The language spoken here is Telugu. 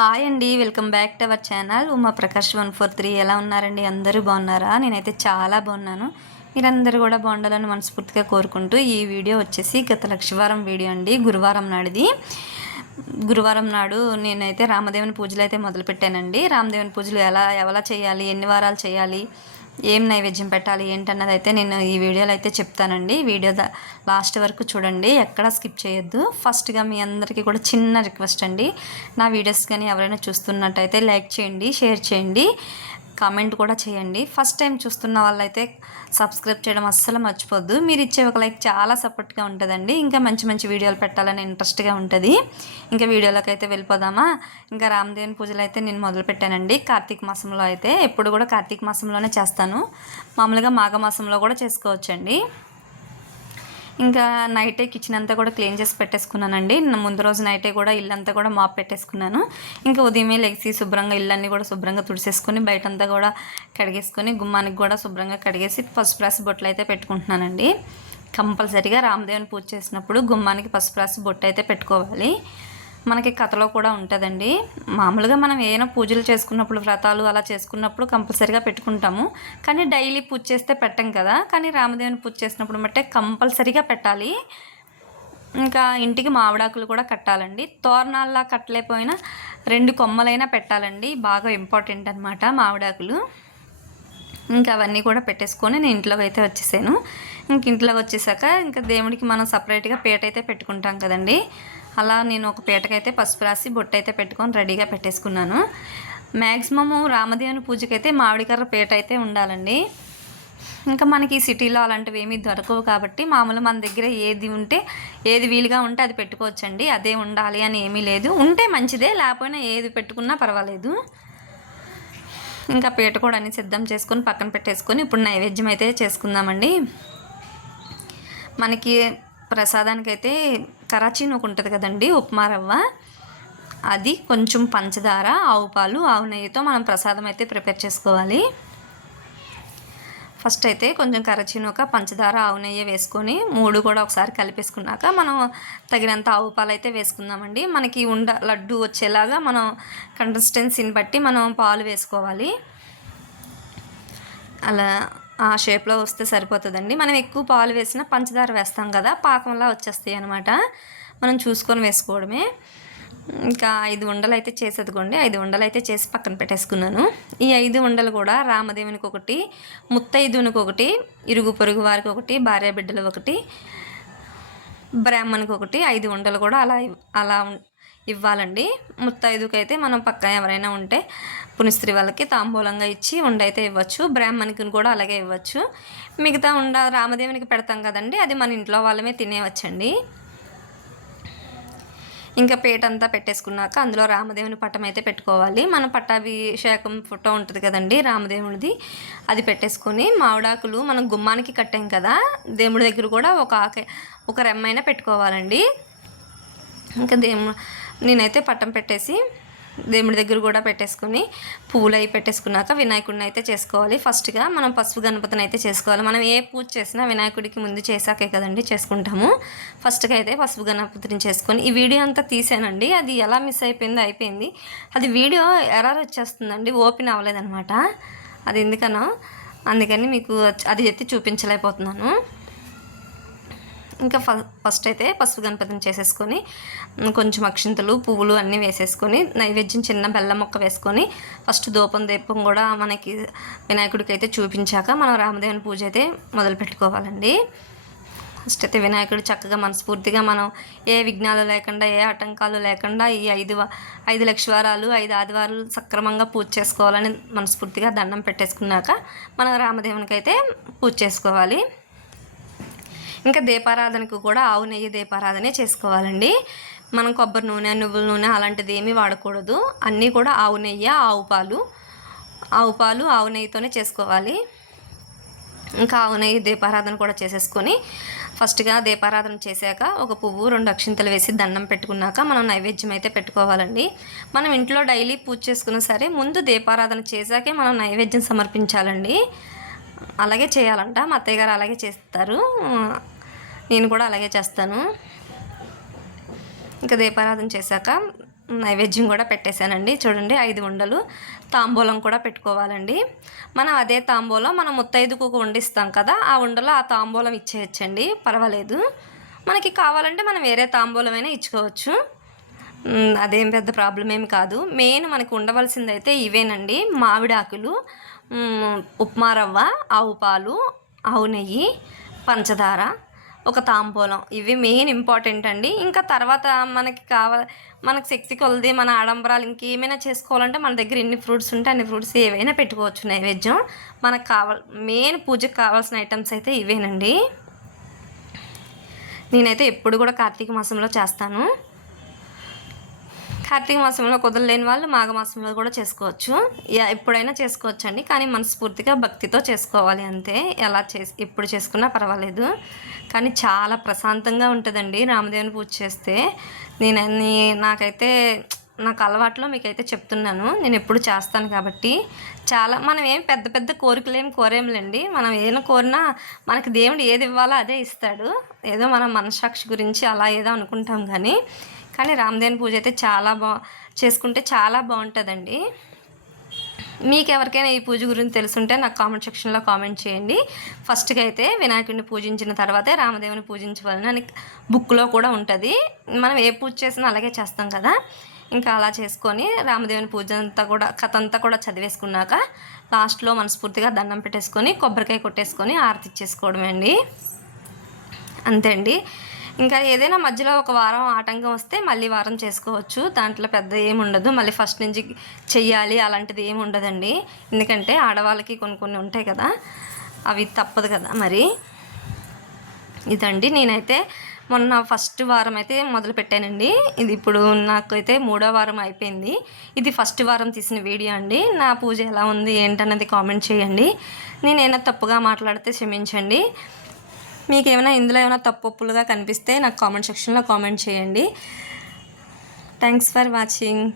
హాయ్ అండి, welcome back to our channel Uma Prakash 143. ఎలా ఉన్నారండి? అందరూ బాగున్నారా? నేనైతే చాలా బాగున్నాను. మీరందరూ కూడా బాగుండాలని మనస్ఫూర్తిగా కోరుకుంటూ ఈ వీడియో వచ్చేసి గత లక్షవారం వీడియో అండి, గురువారం నాడుది. గురువారం నాడు నేనైతే రామదేవుని పూజలు అయితే మొదలుపెట్టానండి. రామదేవుని పూజలు ఎలా చేయాలి, ఎన్ని వారాలు చేయాలి, ఏం నైవేద్యం పెట్టాలి ఏంటన్నది అయితే నేను ఈ వీడియోలో అయితే చెప్తానండి. వీడియో లాస్ట్ వరకు చూడండి, ఎక్కడ స్కిప్ చేయొద్దు. ఫస్ట్గా మీ అందరికీ కూడా చిన్న రిక్వెస్ట్ అండి, నా వీడియోస్ కానీ ఎవరైనా చూస్తున్నట్టయితే లైక్ చేయండి, షేర్ చేయండి, కామెంట్ కూడా చేయండి. ఫస్ట్ టైం చూస్తున్న వాళ్ళైతే సబ్స్క్రైబ్ చేయడం అస్సలు మర్చిపోద్దు. మీరు ఇచ్చే ఒక లైక్ చాలా సపోర్ట్గా ఉంటుందండి. ఇంకా మంచి మంచి వీడియోలు పెట్టాలని ఇంట్రెస్ట్గా ఉంటుంది. ఇంకా వీడియోలోకి అయితే వెళ్ళిపోదామా? ఇంకా రామదేవుని పూజలు అయితే నేను మొదలు పెట్టానండి. కార్తీక మాసంలో అయితే ఎప్పుడు కూడా కార్తీక మాసంలోనే చేస్తాను. మామూలుగా మాఘమాసంలో కూడా చేసుకోవచ్చండి. ఇంకా నైటే కిచెన్ అంతా కూడా క్లీన్ చేసి పెట్టేసుకున్నానండి. ముందు రోజు నైటే కూడా ఇల్లంతా కూడా మాప్ పెట్టేసుకున్నాను. ఇంకా ఉదయమే లెగిసి శుభ్రంగా ఇల్లన్నీ కూడా శుభ్రంగా తుడిసేసుకొని బయటంతా కూడా కడిగేసుకొని గుమ్మానికి కూడా శుభ్రంగా కడిగేసి పసుపు రాసి బొట్లు అయితే పెట్టుకుంటున్నానండి. కంపల్సరీగా రామదేవుని పూజ చేసినప్పుడు గుమ్మానికి పసుపు రాసి బొట్టు అయితే పెట్టుకోవాలి. మనకి కథలో కూడా ఉంటుందండి. మామూలుగా మనం ఏమైనా పూజలు చేసుకున్నప్పుడు, వ్రతాలు అలా చేసుకున్నప్పుడు కంపల్సరీగా పెట్టుకుంటాము. కానీ డైలీ పూజ చేస్తే పెట్టం కదా. కానీ రామదేవుని పూజ చేసినప్పుడు మట్టే కంపల్సరీగా పెట్టాలి. ఇంకా ఇంటికి మామిడాకులు కూడా కట్టాలండి. తోరణాల్లా కట్టలేకపోయినా 2 కొమ్మలైనా పెట్టాలండి. బాగా ఇంపార్టెంట్ అనమాట మామిడాకులు. ఇంకా అవన్నీ కూడా పెట్టేసుకొని నేను ఇంట్లోకి అయితే వచ్చేసాను. ఇంక ఇంట్లోకి వచ్చేసాక ఇంకా దేవుడికి మనం సపరేట్గా పీట అయితే పెట్టుకుంటాం కదండి. అలా నేను ఒక పీటకైతే పసుపు రాసి బొట్టు అయితే పెట్టుకొని రెడీగా పెట్టేసుకున్నాను. మ్యాక్సిమము రామదేవుని పూజకైతే మామిడికర్ర పీట అయితే ఉండాలండి. ఇంకా మనకి సిటీలో అలాంటివి ఏమీ దొరకవు కాబట్టి మామూలు మన దగ్గర ఏది వీలుగా ఉంటే అది పెట్టుకోవచ్చండి. అదే ఉండాలి అని ఏమీ లేదు. ఉంటే మంచిదే, లేకపోయినా ఏది పెట్టుకున్నా పర్వాలేదు. ఇంకా పీట కూడా అన్ని సిద్ధం చేసుకొని పక్కన పెట్టేసుకొని ఇప్పుడు నైవేద్యం అయితే చేసుకుందామండి. మనకి ప్రసాదానికైతే కరాచీ నూక ఉంటుంది కదండి, ఉప్మా రవ్వ, అది కొంచెం పంచదార, ఆవు పాలు, ఆవు నెయ్యితో మనం ప్రసాదం అయితే ప్రిపేర్ చేసుకోవాలి. ఫస్ట్ అయితే కొంచెం కరాచీ నూక, పంచదార, ఆవు నెయ్యి వేసుకొని 3 కూడా ఒకసారి కలిపేసుకున్నాక మనం తగినంత ఆవు పాలు అయితే వేసుకుందామండి. మనకి లడ్డు వచ్చేలాగా మనం కన్సిస్టెన్సీని బట్టి మనం పాలు వేసుకోవాలి. అలా ఆ షేప్లో వస్తే సరిపోతుందండి. మనం ఎక్కువ పాలు వేసినా పంచదార వేస్తాం కదా, పాకంలా వచ్చేస్తాయి అనమాట. మనం చూసుకొని వేసుకోవడమే. ఇంకా 5 ఉండలు అయితే చేసేదికోండి. 5 ఉండలు అయితే చేసి పక్కన పెట్టేసుకున్నాను. ఈ 5 ఉండలు కూడా రామదేవునికి ఒకటి, ముత్తైదునికి ఒకటి, ఇరుగు పొరుగు వారికి ఒకటి, భార్య బిడ్డలు ఒకటి, బ్రాహ్మణికి ఒకటి, 5 ఉండలు కూడా అలా ఇవ్వాలండి. ముత్తైదుకి అయితే మనం పక్క ఎవరైనా ఉంటే పునిస్త్రీ వాళ్ళకి తాంబూలంగా ఇచ్చి ఉండైతే ఇవ్వచ్చు. బ్రాహ్మణికి కూడా అలాగే ఇవ్వచ్చు. మిగతా రామదేవునికి పెడతాం కదండి, అది మన ఇంట్లో వాళ్ళమే తినేవచ్చండి. ఇంకా పీట అంతా పెట్టేసుకున్నాక అందులో రామదేవుని పటం అయితే పెట్టుకోవాలి. మన పట్టాభిషేకం ఫోటో ఉంటుంది కదండి రామదేవునిది, అది పెట్టేసుకొని మామిడాకులు మనం గుమ్మానికి కట్టాం కదా, దేవుడి దగ్గర కూడా ఒక రెమ్మైనా పెట్టుకోవాలండి. ఇంకా నేనైతే పట్టం పెట్టేసి దేవుడి దగ్గర కూడా పెట్టేసుకొని పువ్వులు అవి పెట్టేసుకున్నాక వినాయకుడిని అయితే చేసుకోవాలి. ఫస్ట్గా మనం పసుపు గణపతిని అయితే చేసుకోవాలి. మనం ఏ పూజ చేసినా వినాయకుడికి ముందు చేశాకే కదండి చేసుకుంటాము. ఫస్ట్గా అయితే పసుపు గణపతిని చేసుకొని ఈ వీడియో అంతా తీసానండి. అది ఎలా మిస్ అయిపోయింది. అది వీడియో ఎర్రర్ వచ్చేస్తుందండి, ఓపెన్ అవ్వలేదన్నమాట. అది ఎందుకనో అందుకని మీకు అది ఎత్తి చూపించలేకపోతున్నాను. ఇంకా ఫస్ట్ అయితే పసుపు గణపతిని చేసేసుకొని కొంచెం అక్షింతలు, పువ్వులు అన్నీ వేసేసుకొని నైవేద్యం చిన్న బెల్లం ముక్క వేసుకొని ఫస్ట్ దీపం కూడా మనకి వినాయకుడికి అయితే చూపించాక మనం రామదేవుని పూజ అయితే మొదలు పెట్టుకోవాలండి. ఫస్ట్ అయితే వినాయకుడు చక్కగా మనస్ఫూర్తిగా మనం ఏ విఘ్నాలు లేకుండా, ఏ ఆటంకాలు లేకుండా ఈ 5 లక్షవారాలు 5 ఆదివారాలు సక్రమంగా పూజ చేసుకోవాలని మనస్ఫూర్తిగా దండం పెట్టేసుకున్నాక మనం రామదేవునికి అయితే పూజ చేసుకోవాలి. ఇంకా దీపారాధనకు కూడా ఆవు నెయ్యి దీపారాధనే చేసుకోవాలండి. మనం కొబ్బరి నూనె, నువ్వుల నూనె అలాంటిది ఏమీ వాడకూడదు. అన్నీ కూడా ఆవు నెయ్యి, ఆవు పాలు, ఆవు నెయ్యితోనే చేసుకోవాలి. ఇంకా ఆవు నెయ్యి దీపారాధన కూడా చేసేసుకొని ఫస్ట్గా దీపారాధన చేశాక ఒక పువ్వు 2 అక్షింతలు వేసి దండం పెట్టుకున్నాక మనం నైవేద్యం అయితే పెట్టుకోవాలండి. మనం ఇంట్లో డైలీ పూజ చేసుకున్నా సరే ముందు దీపారాధన చేశాకే మనం నైవేద్యం సమర్పించాలండి. అలాగే చేయాలంట, మా అత్తయ్య గారు అలాగే చేస్తారు, నేను కూడా అలాగే చేస్తాను. ఇంకా దీపారాధన చేశాక నైవేద్యం కూడా పెట్టేశానండి. చూడండి 5 ఉండలు. తాంబూలం కూడా పెట్టుకోవాలండి. మనం అదే తాంబూలం మనం ముత్తైదుకు వండిస్తాం కదా, ఆ ఉండలో ఆ తాంబూలం ఇచ్చేయచ్చండి, పర్వాలేదు. మనకి కావాలంటే మనం వేరే తాంబూలమైనా ఇచ్చుకోవచ్చు, అదేం పెద్ద ప్రాబ్లం ఏమి కాదు. మెయిన్ మనకు ఉండవలసిందైతే ఇవేనండి: మామిడాకులు, ఉప్మా రవ్వ, ఆవు పాలు, ఆవు నెయ్యి, పంచదార, ఒక తాంబూలం. ఇవి మెయిన్ ఇంపార్టెంట్ అండి. ఇంకా తర్వాత మనకి శక్తి కొలది మన ఆడంబరాలు ఇంకేమైనా చేసుకోవాలంటే మన దగ్గర ఎన్ని ఫ్రూట్స్ ఉంటే అన్ని ఫ్రూట్స్ ఏవైనా పెట్టుకోవచ్చు నైవేద్యం. మనకు మెయిన్ పూజకు కావాల్సిన ఐటమ్స్ అయితే ఇవేనండి. నేనైతే ఎప్పుడు కూడా కార్తీక మాసంలో చేస్తాను. కార్తీక మాసంలో కుదరలేని వాళ్ళు మాఘమాసంలో కూడా చేసుకోవచ్చు, ఎప్పుడైనా చేసుకోవచ్చు అండి. కానీ మనస్ఫూర్తిగా భక్తితో చేసుకోవాలి అంతే. ఎప్పుడు చేసుకున్నా పర్వాలేదు. కానీ చాలా ప్రశాంతంగా ఉంటుందండి రామదేవుని పూజ చేస్తే. నాకు అలవాట్లో మీకైతే చెప్తున్నాను, నేను ఎప్పుడు చేస్తాను కాబట్టి. మనం ఏం పెద్ద పెద్ద కోరికలు కోరేంలేండి. మనం ఏమైనా కోరినా మనకి దేవుడు ఏది ఇవ్వాలో అదే ఇస్తాడు. ఏదో మనం మనసాక్షి గురించి అలా ఏదో అనుకుంటాం కానీ రామదేవుని పూజ అయితే చేసుకుంటే చాలా బాగుంటుందండి. మీకు ఎవరికైనా ఈ పూజ గురించి తెలుసుంటే నాకు కామెంట్ సెక్షన్లో కామెంట్ చేయండి. ఫస్ట్గా అయితే వినాయకుడిని పూజించిన తర్వాతే రామదేవుని పూజించవాలని అని బుక్లో కూడా ఉంటుంది. మనం ఏ పూజ చేసినా అలాగే చేస్తాం కదా. ఇంకా అలా చేసుకొని రామదేవుని పూజ కథ అంతా కూడా చదివేసుకున్నాక లాస్ట్లో మనస్ఫూర్తిగా దండం పెట్టేసుకొని కొబ్బరికాయ కొట్టేసుకొని ఆరతి ఇచ్చేసుకోవడమే అండి, అంతే అండి. ఇంకా ఏదైనా మధ్యలో ఒక వారం ఆటంకం వస్తే మళ్ళీ వారం చేసుకోవచ్చు, దాంట్లో పెద్ద ఏముండదు. మళ్ళీ ఫస్ట్ నుంచి చెయ్యాలి అలాంటిది ఏమి ఉండదండి. ఎందుకంటే ఆడవాళ్ళకి కొన్ని ఉంటాయి కదా, అవి తప్పదు కదా. మరి ఇదండి, నేనైతే మొన్న ఫస్ట్ వారం అయితే మొదలు పెట్టానండి. ఇది ఇప్పుడు నాకైతే 3వ వారం అయిపోయింది. ఇది ఫస్ట్ వారం తీసిన వీడియో అండి. నా పూజ ఎలా ఉంది ఏంటన్నది కామెంట్ చేయండి. నేనైనా తప్పుగా మాట్లాడితే క్షమించండి. మీకు ఇందులో ఏమైనా తప్పులుగా కనిపిస్తే నాకు కామెంట్ సెక్షన్లో కామెంట్ చేయండి. Thanks for watching.